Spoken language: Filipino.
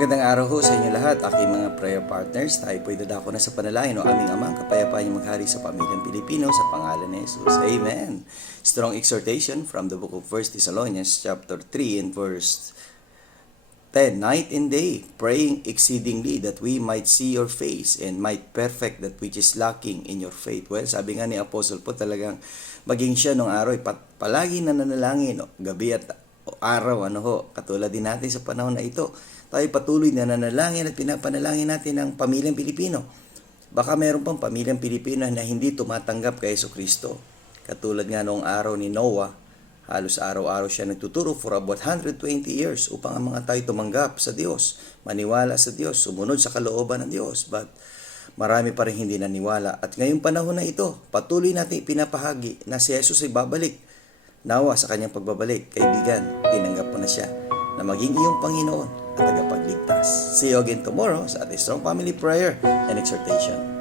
Magandang araw ho sa inyo lahat, aking mga prayer partners. Tayo po'y dadako na sa panalangin o aming amang kapayapaan yung maghari sa pamilyang Pilipino sa pangalan ni Jesus. Amen. Strong exhortation from the book of 1 Thessalonians chapter 3 and verse 10. Night and day, praying exceedingly that we might see your face and might perfect that which is lacking in your faith. Well, sabi nga ni Apostle po talagang maging siya nung araw, palagi nananalangin, gabi at araw, katulad din natin sa panahon na ito. Tayo patuloy na nanalangin at pinapanalangin natin ang pamilyang Pilipino. Baka meron pang pamilyang Pilipino na hindi tumatanggap kay Jesucristo. Katulad nga noong araw ni Noah, halos araw-araw siya nagtuturo for about 120 years upang ang mga tayo tumanggap sa Diyos, maniwala sa Diyos, sumunod sa kalooban ng Diyos. But marami pa rin hindi naniwala. At ngayong panahon na ito, patuloy natin ipinapahagi na si Jesus ay babalik. Nawa sa kanyang pagbabalik, kaibigan, tinanggap mo na siya na maging iyong Panginoon at tagapagligtas. See you again tomorrow sa ating Strong Family Prayer and Exhortation.